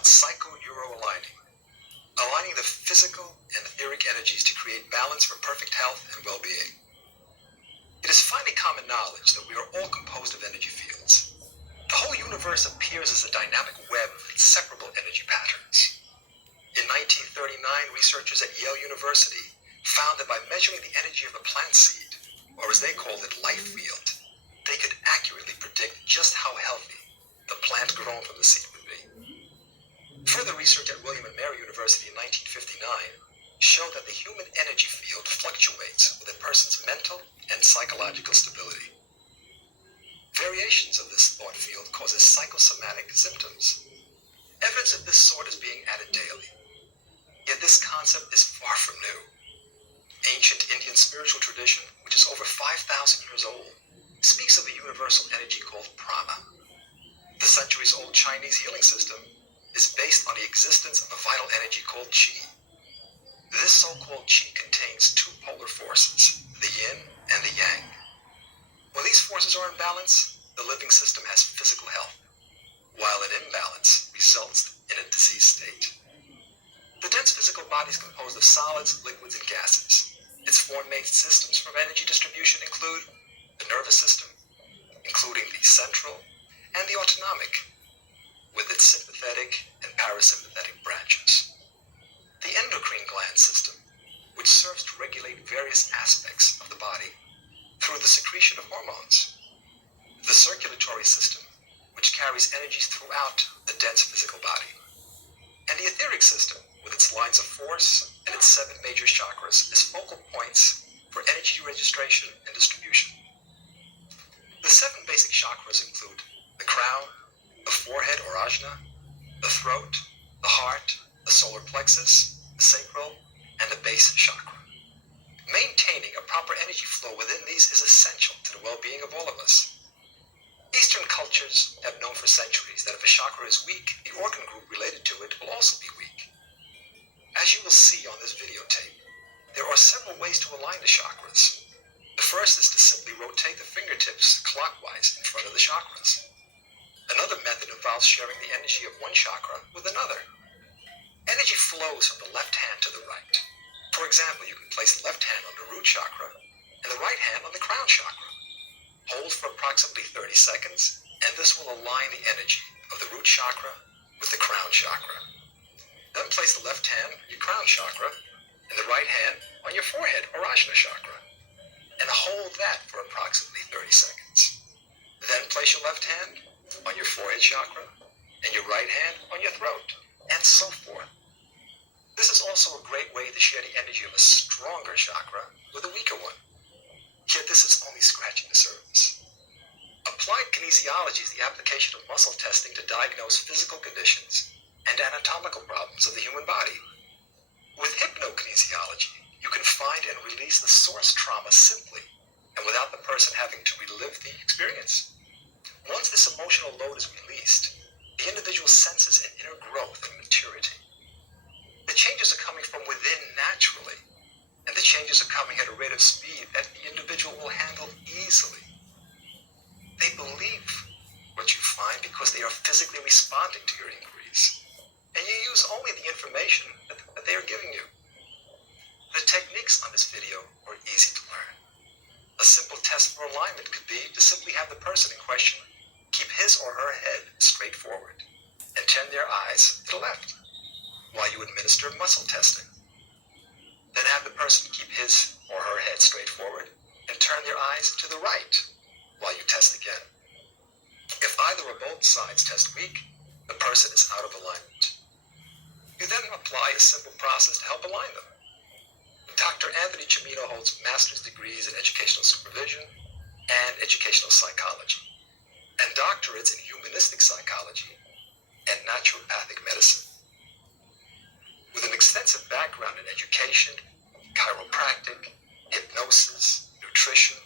about Psycho-Neuroaligning, aligning the physical and etheric energies to create balance for perfect health and well-being. It is finally common knowledge that we are all composed of energy fields. The whole universe appears as a dynamic web of inseparable energy patterns. In 1939, researchers at Yale University found that by measuring the energy of a plant seed, or as they called it, life field, they could accurately predict just how healthy the plant grown from the seed would be. Further research at William and Mary University in 1959 showed that the human energy field fluctuates with a person's mental and psychological stability. Variations of this thought field causes psychosomatic symptoms. Evidence of this sort is being added daily. Yet this concept is far from new. Ancient Indian spiritual tradition, which is over 5,000 years old, speaks of a universal energy called prana. The centuries-old Chinese healing system is based on the existence of a vital energy called qi. This so-called qi contains two polar forces, the yin and the yang. When these forces are in balance, the living system has physical health, while an imbalance results in a disease state. The dense physical body is composed of solids, liquids, and gases. Its four main systems for energy distribution include the nervous system, including the central and the autonomic, with its sympathetic and parasympathetic branches. The endocrine gland system, which serves to regulate various aspects of the body through the secretion of hormones. The circulatory system, which carries energies throughout the dense physical body. And the etheric system, with its lines of force and its 7 major chakras as focal points for energy registration and distribution. The 7 basic chakras include the crown, the forehead or ajna, the throat, the heart, the solar plexus, the sacral, and the base chakra. Maintaining a proper energy flow within these is essential to the well-being of all of us. Eastern cultures have known for centuries that if a chakra is weak, the organ group related to it will also be weak. As you will see on this videotape, there are several ways to align the chakras. The first is to simply rotate the fingertips clockwise in front of the chakras. Another method involves sharing the energy of one chakra with another. Energy flows from the left hand to the right. For example, you can place the left hand on the root chakra and the right hand on the crown chakra. Hold for approximately 30 seconds, and this will align the energy of the root chakra with the crown chakra. Then place the left hand on your crown chakra and the right hand on your forehead or ajna chakra, and hold that for approximately 30 seconds. Then place your left hand on your forehead chakra and your right hand on your throat, and so forth. This is also a great way to share the energy of a stronger chakra with a weaker one. Yet this is only scratching the surface. Applied kinesiology is the application of muscle testing to diagnose physical conditions and anatomical problems of the human body. With hypnokinesiology, you can find and release the source trauma simply and without the person having to relive the experience. Once this emotional load is released, the individual senses an inner growth and maturity. The changes are coming from within naturally, and the changes are coming at a rate of speed that the individual will handle easily. They believe what you find because they are physically responding to your inquiries, and you use only the information that they are giving you. The techniques on this video are easy to learn. A simple test for alignment could be to simply have the person in question keep his or her head straight forward and turn their eyes to the left while you administer muscle testing. Then have the person keep his or her head straight forward and turn their eyes to the right while you test again. If either or both sides test weak, the person is out of alignment. You then apply a simple process to help align them. Dr. Anthony Cimino holds master's degrees in educational supervision and educational psychology, and doctorates in humanistic psychology and naturopathic medicine. With an extensive background in education, chiropractic, hypnosis, nutrition,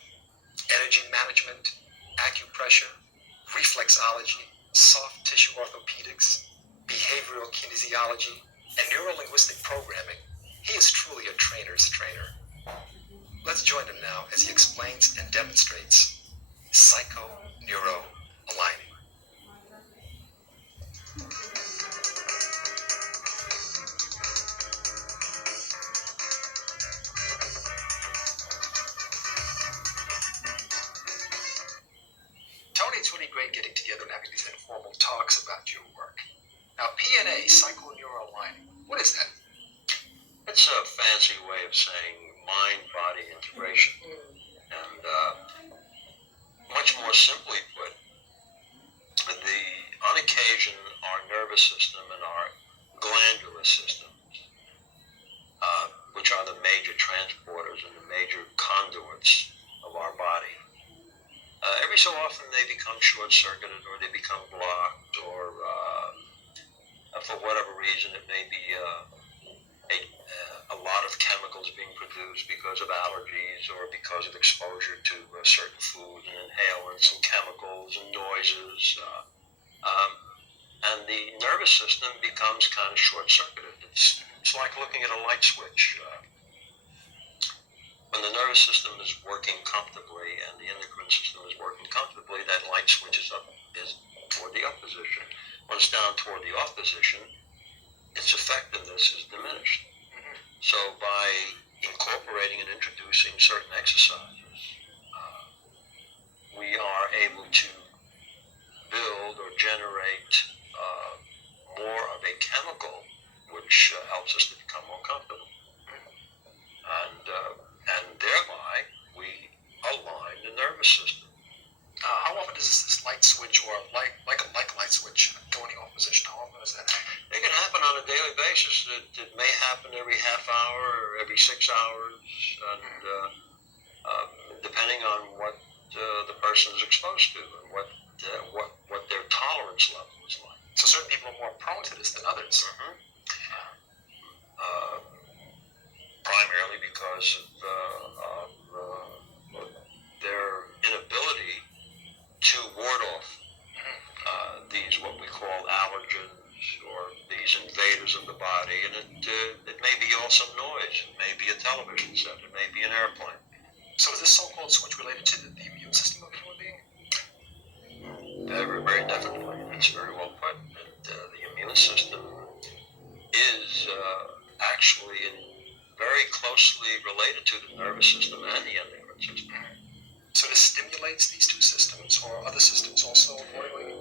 energy management, acupressure, reflexology, soft tissue orthopedics, behavioral kinesiology, and neurolinguistic programming, he is truly a trainer's trainer. Let's join him now as he explains and demonstrates Psycho-Neuroaligning. getting together and having these informal talks about your work. Now, PNA, Psycho-Neuroaligning, what is that? It's a fancy way of saying mind-body integration. And much more simply put, on occasion, our nervous system and our glandular systems, which are the major transporters and the major conduits of our body, every so often they become short-circuited or they become blocked, or for whatever reason it may be a lot of chemicals being produced because of allergies or because of exposure to certain foods and inhalants and chemicals and noises. And the nervous system becomes kind of short-circuited. It's like looking at a light switch. When the nervous system is working comfortably and the endocrine system is working comfortably, that light switch is toward the up position. When it's down toward the off position, its effectiveness is diminished. So by incorporating and introducing certain exercises, we are able to build or generate more of a chemical which helps us to become more comfortable. And thereby we align the nervous system. How often does this light switch, or like a light switch, go in the off position? How often does that happen? It can happen on a daily basis. It may happen every half hour or every 6 hours, and depending on what the person is exposed to and what their tolerance level is like. So certain people are more prone to this than others. Primarily because of their inability to ward off these what we call allergens or these invaders of the body, and it may be also noise, it may be a television set, it may be an airplane. So is this so-called switch related to the immune system of the human being? Very, very definitely. It's very well put. And, the immune system is actually very closely related to the nervous system and the endocrine system. So this stimulates these two systems, or other systems also accordingly?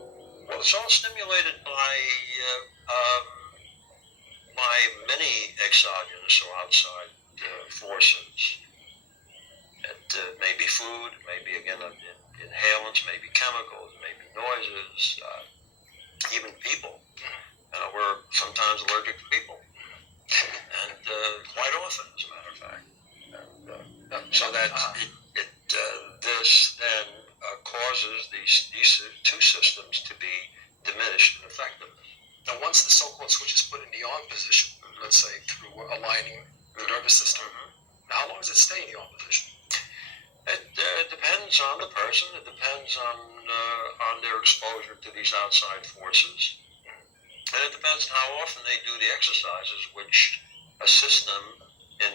Well, it's all stimulated by many exogenous or outside forces. It may be food, it may be, again, inhalants, maybe chemicals, maybe noises, even people. We're sometimes allergic to people, and quite often, as a matter of fact. So that this then causes these two systems to be diminished in effectiveness. Now, once the so-called switch is put in the on position, let's say through aligning the nervous system, how long does it stay in the on position? It depends on the person. It depends on their exposure to these outside forces, and it depends on how often they do the exercises which assist them in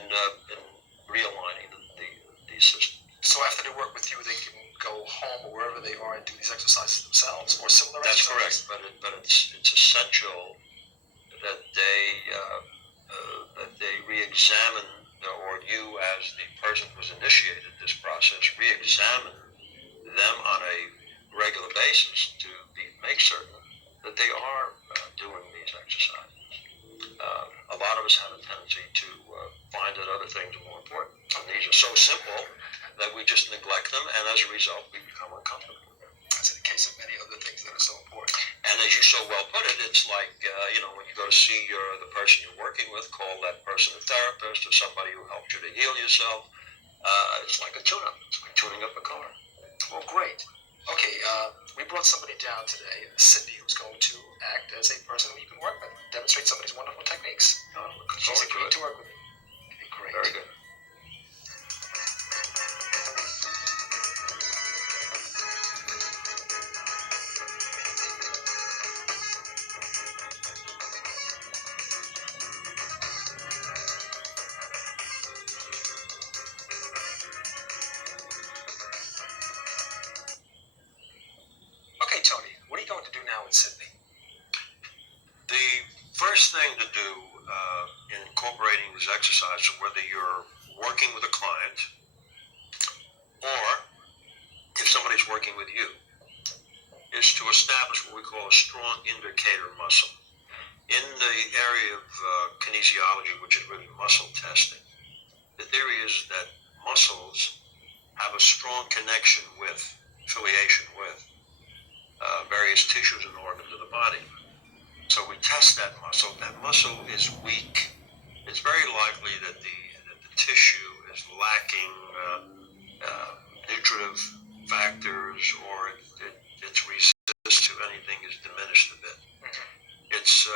realigning the system. So after they work with you, they can go home or wherever they are and do these exercises themselves, or similar That's exercises? correct, but it's essential that they re-examine, or you as the person who's initiated this process, re-examine them on a regular basis to make certain that they are doing these exercises. A lot of us have a tendency to find that other things are more important. And these are so simple that we just neglect them, and as a result, we become uncomfortable. That's in the case of many other things that are so important. And as you so well put it, it's like, when you go to see the person you're working with, call that person a therapist or somebody who helped you to heal yourself. It's like a tune-up. It's like tuning up a car. Well, great. Okay, we brought somebody down today, Cindy, who's going to act as a person who you can work with, demonstrate some of these wonderful techniques. She's agreed to work with you. Okay, great. Very good. Okay, Tony, what are you going to do now with Sydney? The first thing to do in incorporating these exercises, whether you're working with a client or if somebody's working with you, is to establish what we call a strong indicator muscle. In the area of kinesiology, which is really muscle testing, the theory is that muscles have a strong connection with, affiliation with, various tissues and organs of the body. So we test that muscle. That muscle is weak. It's very likely that the tissue is lacking nutritive factors, or its resistance to anything is diminished a bit. It's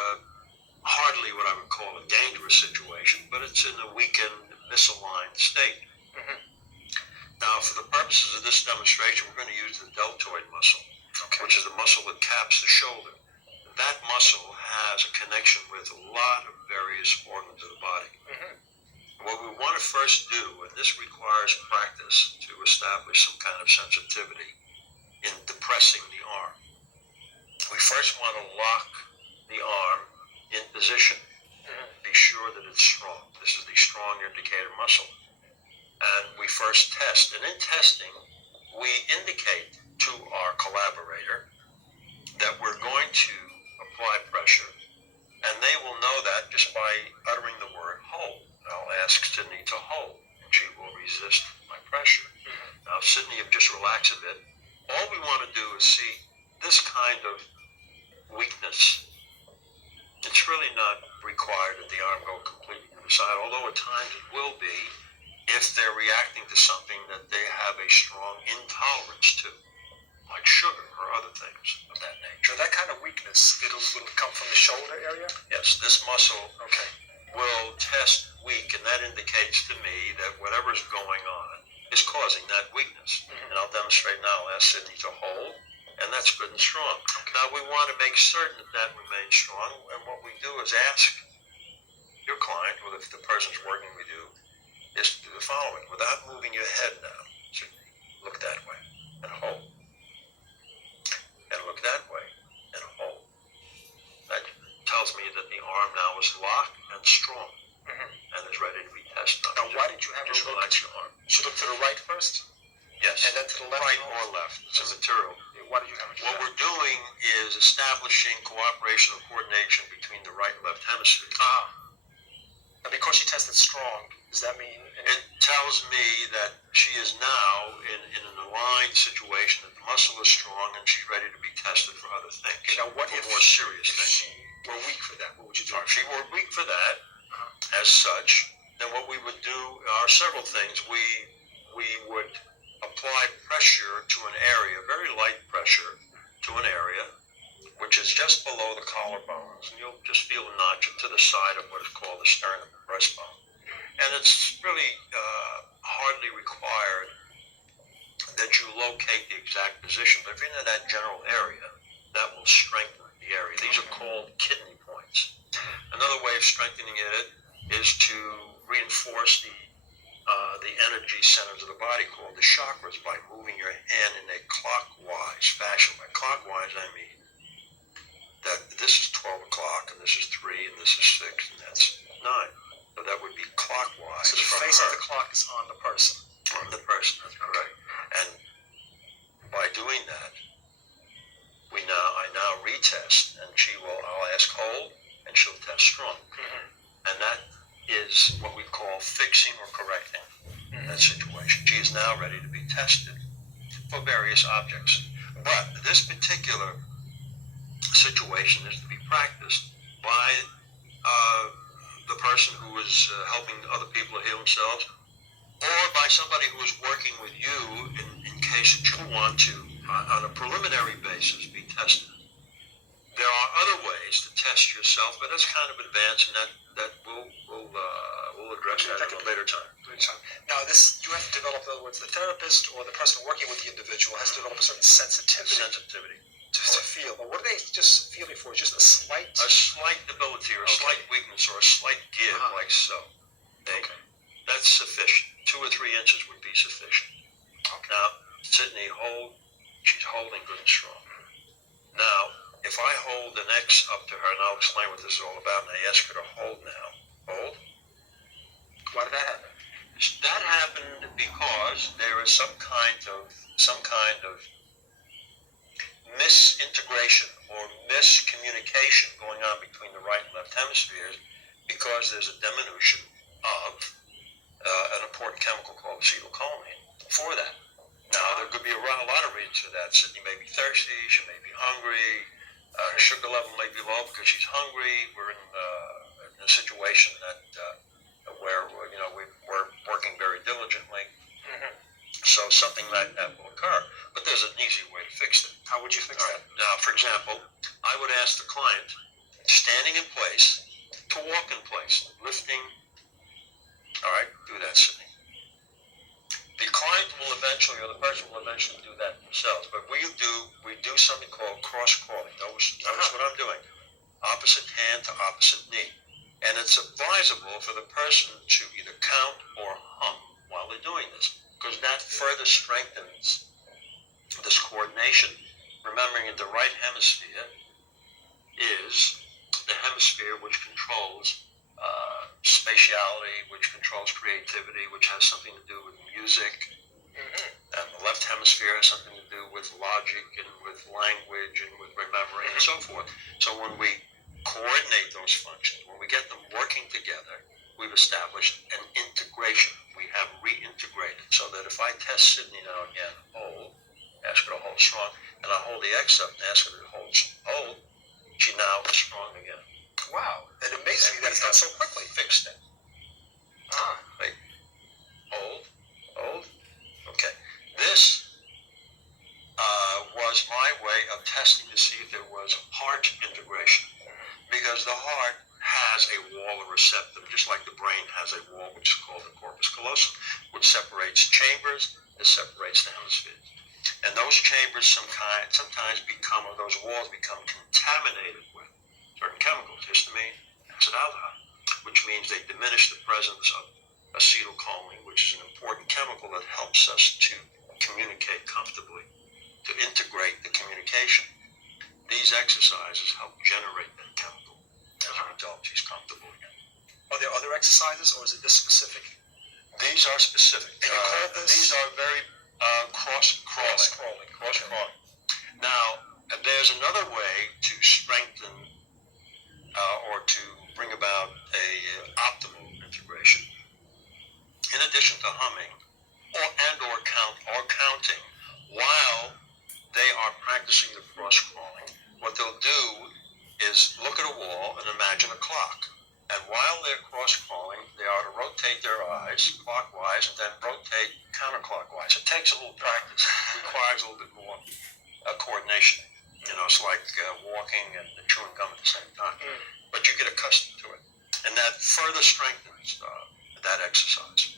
hardly what I would call a dangerous situation, but it's in a weakened, misaligned state. Now, for the purposes of this demonstration, we're going to use the deltoid muscle, which is the muscle that caps the shoulder. That muscle has a connection with a lot of various organs of the body. What we want to first do, and this requires practice to establish some kind of sensitivity in depressing the arm. We first want to lock the arm in position. Be sure that it's strong. This is the strong indicator muscle. And we first test. And in testing, we indicate to our collaborator that we're going to apply pressure, and they will know that just by uttering the word hold. I'll ask Sydney to hold, and she will resist my pressure. Now, Sydney, just relax a bit. All we want to do is see this kind of weakness. It's really not required that the arm go completely to the side, although at times it will be if they're reacting to something that they have a strong intolerance to, like sugar or other things of that nature. So that kind of weakness, will come from the shoulder area? Yes, this muscle will test weak, and that indicates to me that whatever's going on is causing that weakness. And I'll demonstrate now. I'll ask Sydney to hold, and that's good and strong. Now, we want to make certain that that remains strong, and what we do is ask your client, or if the person's working with you, is to do the following. Without moving your head now, Sydney, look that way and hold. And look that way and hold. That tells me that the arm now is locked and strong and is ready to be tested. Now, why did you have just her relax your arm? Should look to the right first? Yes. And then to the left? Right or left. It's a material. Why did you have her do What that? we're doing is establishing cooperation and coordination between the right and left hemispheres. Now, because she tested strong, does that mean... It tells me that she is now in an aligned situation, that the muscle is strong and she's ready to be tested for other things. Okay, now, what if more serious if things? she were weak for that? What would you do? If she were weak for that, as such, then what we would do are several things. We would apply pressure to an area, very light pressure to an area, which is just below the collarbones, and you'll just feel a notch to the side of what is called the sternum, the breastbone. And it's really hardly required that you locate the exact position, but if you're in that general area, that will strengthen the area. These are called kidney points. Another way of strengthening it is to reinforce the energy centers of the body, called the chakras, by moving your hand in a clockwise fashion. By clockwise, I mean that this is 12 o'clock, and this is 3, and this is 6, and that's 9. So that would be clockwise. So the face of the clock is on the person. On the person, that's correct. And by doing that, I now retest, and I'll ask hold, and she'll test strong. And that is what we call fixing or correcting that situation. She is now ready to be tested for various objects. But this particular situation is to be practiced by the person who is helping other people to heal themselves, or by somebody who is working with you in case that you want to, on a preliminary basis, be tested. There are other ways to test yourself, but that's kind of advanced, and that we'll address that at a later time. Now, you have to develop, in other words, the therapist or the person working with the individual has to develop a certain sensitivity. To feel. But what are they just feeling for? Just a slight debility, or a slight weakness, or a slight give, like so. Okay. That's sufficient. 2 or 3 inches would be sufficient. Now, Sydney, hold. She's holding good and strong. Now, if I hold the X up to her, and I'll explain what this is all about, and I ask her to hold now. Hold. Why did that happen? That happened because there is some kind of misintegration or miscommunication going on between the right and left hemispheres because there's a diminution of an important chemical called acetylcholine for that. Now, there could be a lot of reasons for that. Sydney may be thirsty, she may be hungry, her sugar level may be low because she's hungry. We're in a situation that where we're working very diligently. Mm-hmm. So something like that will occur. But there's an easy way to fix it. How would you fix that? Now, for example, I would ask the client, standing in place, to walk in place, lifting. All right, do that, Sydney. The client will eventually, or the person will eventually do that themselves. But we do something called cross-crawling. Notice what I'm doing. Opposite hand to opposite knee. And it's advisable for the person to either count or hum while they're doing this, because that further strengthens this coordination. Remembering that the right hemisphere is the hemisphere which controls spatiality, which controls creativity, which has something to do with music. Mm-hmm. And the left hemisphere has something to do with logic and with language and with remembering and so forth. So when we coordinate those functions, when we get them working together, we've established an integration. We have reintegrated, so that if I test Sydney now again, hold, ask her to hold strong, and I hold the X up and ask her to hold, she now is strong again. Wow, it amazes me that it's done so quickly. Fixed it. Wait. Hold. Okay. This was my way of testing to see if there was heart integration, because the heart has a wall of receptor, just like the brain has a wall, which is called the corpus callosum, which separates chambers, it separates the hemispheres. And those chambers sometimes become, or those walls become contaminated with certain chemicals, histamine, acetaldehyde, which means they diminish the presence of acetylcholine, which is an important chemical that helps us to communicate comfortably, to integrate the communication. These exercises help generate that chemical. As a result, she's comfortable again. Are there other exercises, or is it this specific? These are specific. And you call this? These are very cross-crawling. Now, there's another way to strengthen or to bring about a optimal integration. In addition to humming or counting, while they are practicing the cross-crawling, what they'll do is look at a wall and imagine a clock. And while they're cross-crawling, they are to rotate their eyes clockwise and then rotate counterclockwise. It takes a little practice. It requires a little bit more coordination. It's like walking and chewing gum at the same time. But you get accustomed to it. And that further strengthens that exercise.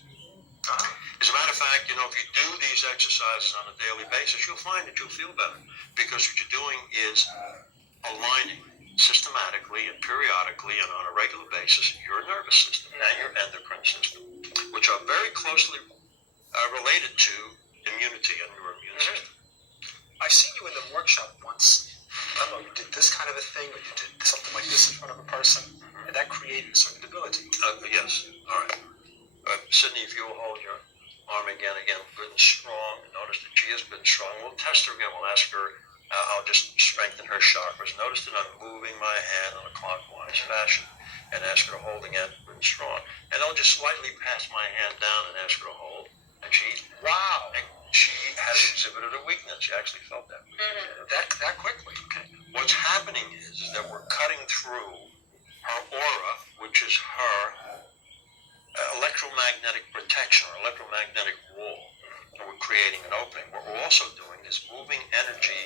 As a matter of fact, if you do these exercises on a daily basis, you'll find that you'll feel better, because what you're doing is aligning systematically and periodically and on a regular basis your nervous system and your endocrine system, which are very closely related to immunity and your immune system. I've seen you in the workshop once. I don't know, you did this kind of a thing, or you did something like this in front of a person, and that created a certain ability. Yes. All right. Sydney, if you'll hold your arm again, good and strong. Notice that she is good and strong. We'll test her again. We'll ask her, I'll just strengthen her chakras. Notice that I'm moving my hand in a clockwise fashion, and ask her to hold again, good and strong. And I'll just slightly pass my hand down and ask her to hold. And she has exhibited a weakness. She actually felt that weakness. That quickly. Okay. What's happening is that we're cutting through her aura, which is her electromagnetic protection or electromagnetic wall. And we're creating an opening. What we're also doing is moving energy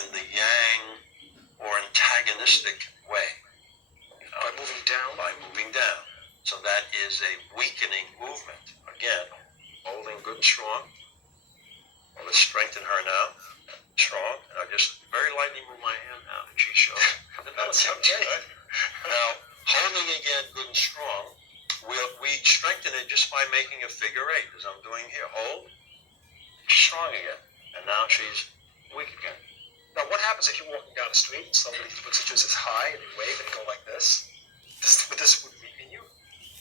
in the yang or antagonistic way. By moving down? By moving down. So that is a weakening movement. Again, holding good and strong. Well, let's strengthen her now. Strong. And I just very lightly move my hand down, and she shows. That's okay. Right? Now, holding again good and strong, we strengthen it just by making a figure 8, as I'm doing here. Hold. Strong again. And now she's weak again. Now, what happens if you're walking down the street and somebody looks at you and says hi, and you wave and go like this? This would weaken you.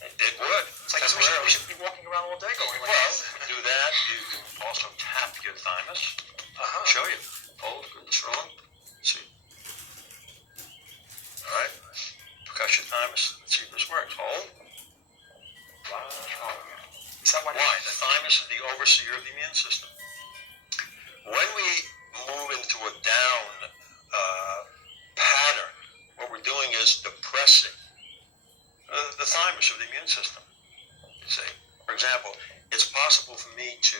It would. It's like we should be walking around all day going like this. Well, do that. You can also tap your thymus. Show you. Hold good and wrong? Let's see. All right. Percussion thymus. Let's see if this works. Hold. What's wrong? Is that Why? The thymus is the overseer of the immune system. When we move into a down pattern, what we're doing is depressing the thymus of the immune system. You see, for example, it's possible for me to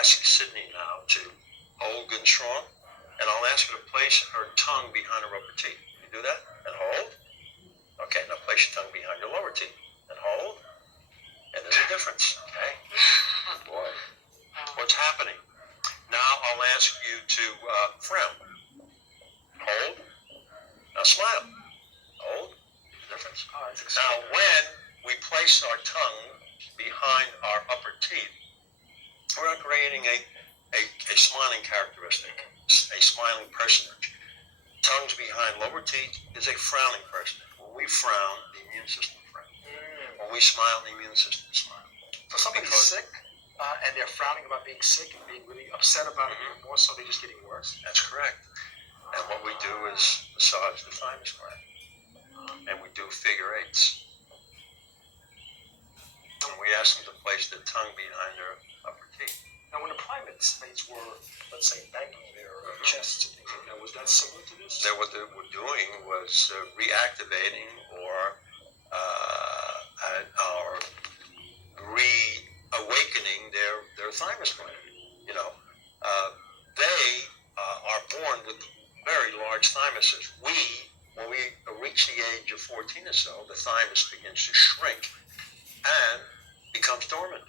ask Sydney now to hold good and strong, and I'll ask her to place her tongue behind her upper teeth. Can you do that? And hold. Okay, now place your tongue behind your lower teeth. And hold. And there's a difference, okay? Boy, what's happening? Now I'll ask you to frown. Hold. Now smile. Hold. Difference. Now when we place our tongue behind our upper teeth, we're creating a smiling characteristic, a smiling personage. Tongues behind lower teeth is a frowning personage. When we frown, the immune system frowns. When we smile, the immune system smiles. So somebody's sick, and they're frowning about being sick and being really upset about it even more, so they're just getting worse? That's correct. And what we do is massage the thymus gland. And we do figure eights. And we ask them to place their tongue behind their upper teeth. Now, when the primates were, let's say, banging their chests and things like that, was that similar to this? What they were doing was reactivating or reawakening their thymus gland. You know, they are born with very large thymuses. When we reach the age of 14 or so, the thymus begins to shrink and becomes dormant.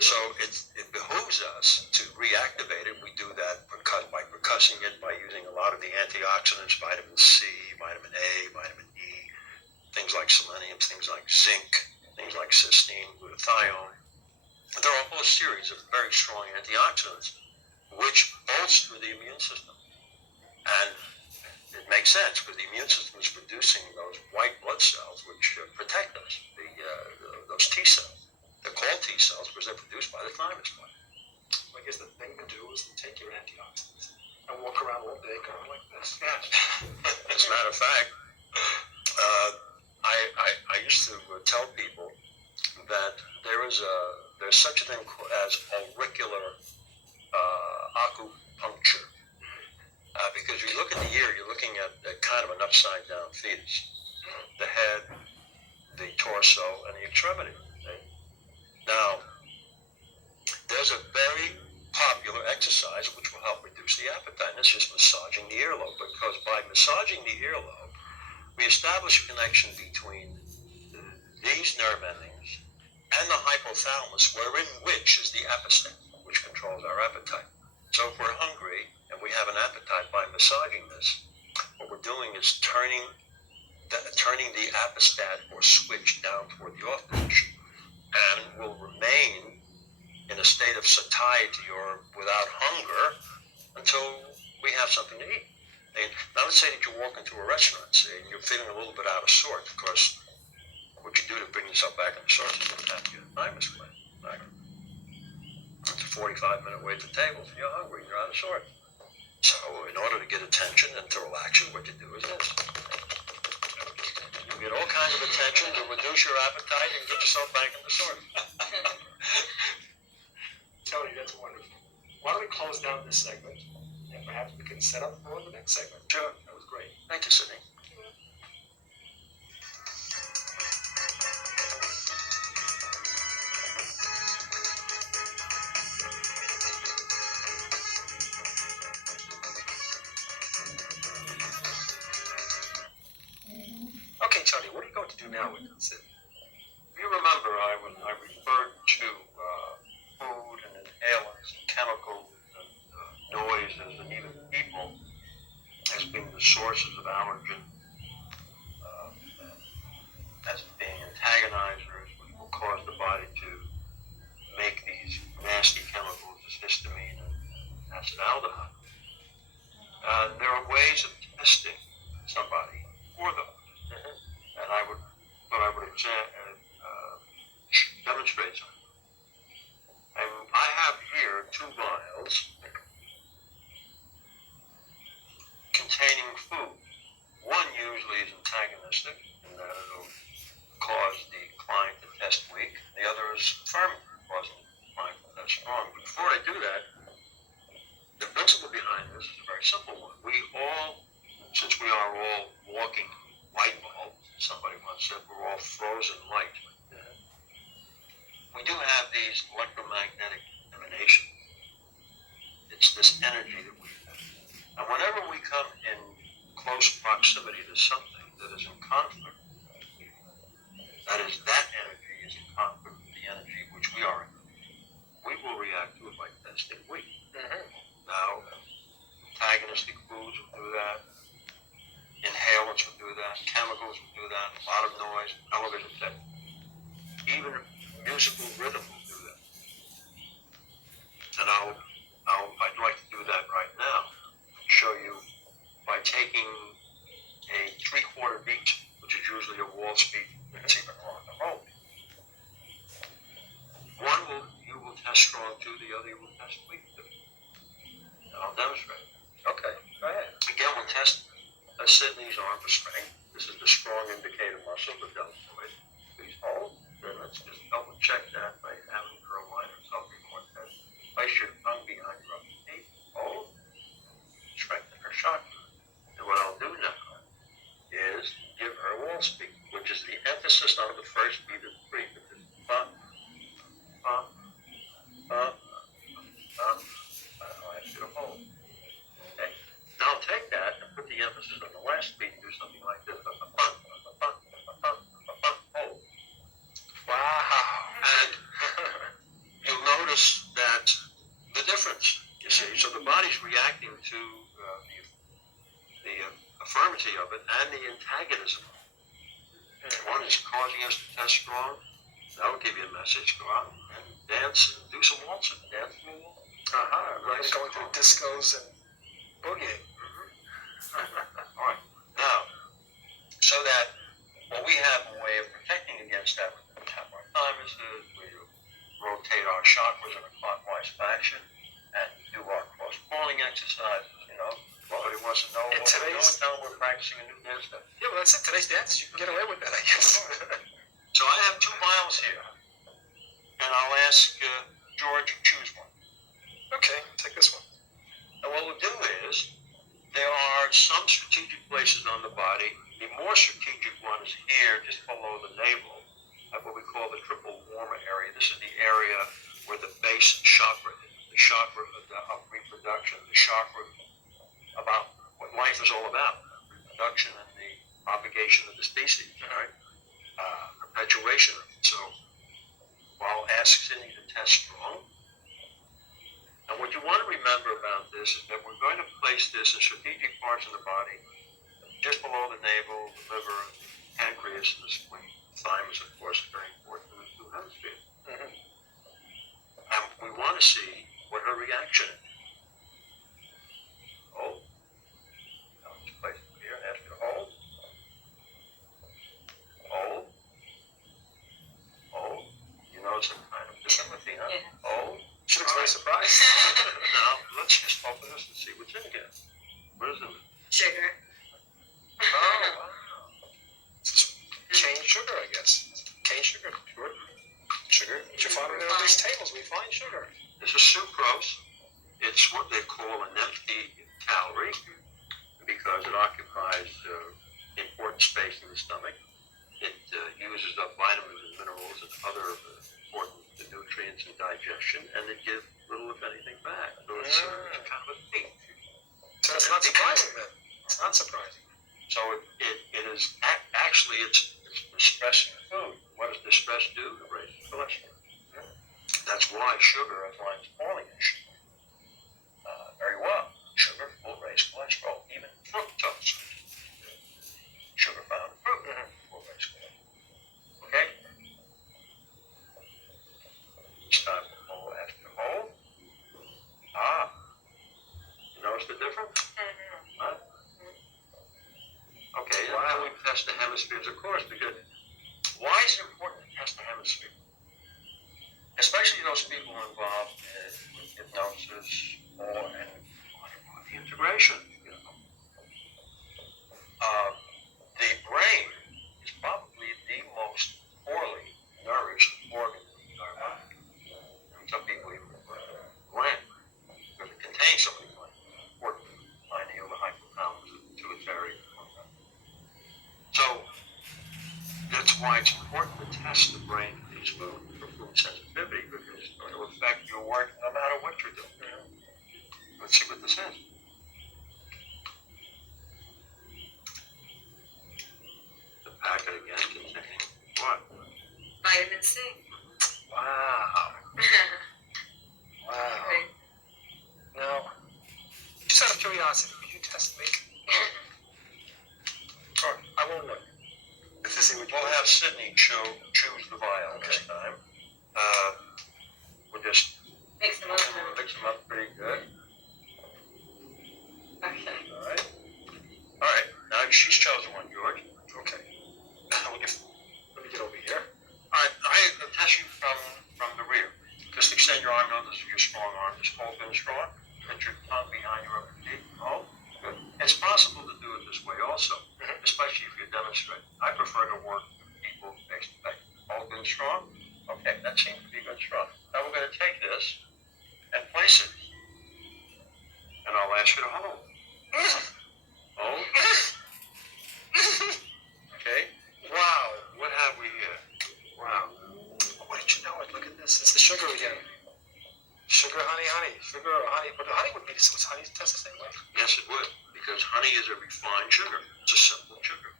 So it behooves us to reactivate it. We do that by percussing it, by using a lot of the antioxidants, vitamin C, vitamin A, vitamin E, things like selenium, things like zinc, things like cysteine, glutathione. There are a whole series of very strong antioxidants which bolster the immune system. And it makes sense because the immune system is producing those white blood cells which protect us, those T cells. They're called T cells because they're produced by the thymus gland. I guess the thing to do is to take your antioxidants and walk around all day going like this. Yes. As a matter of fact, I used to tell people that there's such a thing as auricular acupuncture. Because you look at the ear, you're looking at kind of an upside down fetus. The head, the torso, and the extremity. Okay? Now, there's a very popular exercise which will help reduce the appetite, and it's just massaging the earlobe. Because by massaging the earlobe, we establish a connection between these nerve endings and the hypothalamus, wherein which is the epicenter, which controls our appetite. So if we're hungry and we have an appetite by massaging this, what we're doing is turning the apostat or switch down toward the off position, and will remain in a state of satiety or without hunger until we have something to eat. And now let's say that you walk into a restaurant, say, and you're feeling a little bit out of sorts. Of course, what you do to bring yourself back into sorts is to have your thymus gland. It's a 45-minute wait at the table, and you're hungry, and you're out of sorts. So in order to get attention and to relax you, what you do is this. You get all kinds of attention to reduce your appetite and get yourself back into sorts. Tony, that's wonderful. Why don't we close down this segment, and perhaps we can set up for the next segment. Sure. That was great. Thank you, Sydney. Okay, Tony, what are you going to do now with this? You remember I referred to food and inhalants and chemicals and noises and even people as being the sources of allergen, as being antagonizers, which will cause the body to make these nasty chemicals as histamine and acetaldehyde. There are ways of testing somebody for those. And I would demonstrate something. And I have here 2 vials, we're all frozen light. We do have these electromagnetic emanations. It's this energy that we have. And whenever we come in close proximity to something that is in conflict, that is, that energy is in conflict with the energy which we are in, we will react to it by testing we. Now, antagonistic foods will do that, inhalants will do that, chemicals will do that, a lot of noise, television set, even musical rhythm will do that. And I'd like to do that right now, show you by taking a 3/4 beat, which is usually a waltz beat, it's even rock and roll. One you will test strong to, the other you will test weak to. And I'll demonstrate. Okay, go ahead. Again, we'll test Sydney's arm for strength. This is the strong indicator muscle, the deltoid. Please hold. Then let's just double check that by having her align herself before test. Place your tongue behind your upper knee. Hold. Strengthen her chakra. And what I'll do now is give her a waltz beat, which is the emphasis on the first beat of the three. I'll ask you to hold. Okay. Now I'll take that and put the emphasis on the last beat and do something like this. Hold. Wow. And you'll notice that the difference, you see. So the body's reacting to the affirmity of it and the antagonism. One is causing us to test strong. That'll give you a message. Go out and dance and do some waltzing. Dance and waltz. Right, going through discos and boogieing. All right. Now, so that what we have a way of protecting against that, we have our thymuses, we rotate our chakras in a clockwise fashion, and do our close crawling exercises. You know, nobody wants to know what we're doing. Tell them we're practicing a new dance step. Yeah, well, that's it. Today's dances, you can get away with that, I guess. So I have 2 miles here, and I'll ask George to choose one. Okay, take this one. And what we'll do is, there are some strategic places on the body. The more strategic one is here, just below the navel, at what we call the triple warmer area. This is the area where the base chakra is, the chakra of reproduction, the chakra about what life is all about, reproduction and the propagation of the species, all right? Perpetuation. So I'll ask Cindy to test strong. And what you want to remember about this is that we're going to place this in strategic parts of the body, just below the navel, the liver, pancreas, and the spleen. Thymus, of course, is very important in the 2 hemispheres. And we want to see what her reaction is. Hold. Now let's place it here and ask her to hold. Hold. Hold. You know, it's a kind of sympathy, huh? Yeah. Hold. She looks very surprised. Now, let's just open this and see what's in here. What is it? Sugar. Oh, wow. It's cane sugar, I guess. Cane sugar, pure sugar. What you find on these tables, we find sugar. This is sucrose. It's what they call an empty calorie because it occupies important space in the stomach. It uses up vitamins and minerals and other important nutrients in digestion, and it gives little, if anything, back. So it's kind of a thing. So it's not surprising then. It's not surprising. So it is actually it's distressing food. What does distress do? It raises cholesterol. That's why sugar aligns formation. Very well. Sugar will raise cholesterol. Even fructose, sugar found in fruit, will raise cholesterol. Okay. It's time to hold after hold. You notice the difference? Huh? Okay, and now we test the hemispheres, of course, because why is it important to test the hemisphere? Especially those people involved in hypnosis or in body integration. You know. The brain is probably the most poorly nourished organ in our body. And some people even refer to the gland because it contains so many important pineal, the hypothalamus, the pituitary. So why it's important to test the brain for these foods, for food sensitivity, because it's going to affect your work no matter what you're doing. Let's see what this is. The packet again containing what? Vitamin C. Wow. Wow. Right. Now, just out of curiosity, could you test me? Or I won't look. If this is what you We'll have Sydney choose the vial this time. We'll just Mix them up. mix them up pretty good. Okay. All right. All right. Now she's chosen one, George. Okay. Let Let me get over here. All right. I test you from the rear. Just extend your arm out. This is your strong arm. Just hold in strong. Put your tongue behind your upper teeth. Hold. Good. It's possible to do it this way also, especially if you're demonstrating. I prefer to work with people face to face. Hold in strong. Okay. That seems to be good strong. Now we're going to take this and place it. And I'll ask you to hold. Hold. Okay. Wow. What have we here? Wow. What did you know it? Look at this. It's the sugar again. Sugar, honey. Sugar or honey. But the honey would be, was honey test the same way? Yes, it would, because honey is a refined sugar. It's a simple sugar.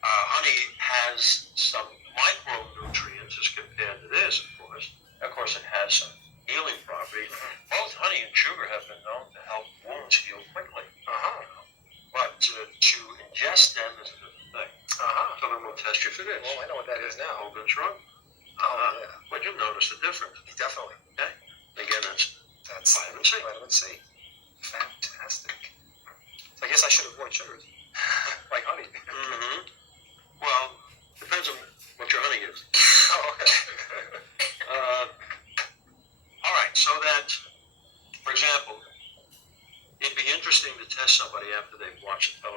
Honey has some micronutrients as compared to this, of course. Of course, it has some healing properties. Both honey and sugar have been known to help wounds heal quickly. But to ingest them is a different thing. So then we'll test you for this. Well, I know what that is now. Hold and shrug. Yeah. But you'll notice the difference. Definitely. Okay? Again, that's Vitamin C. Vitamin C. Fantastic. So I guess I should avoid sugars. Like honey. Well, depends on what your honey is. Oh, okay. All right, so that, for example, it'd be interesting to test somebody after they've watched the television.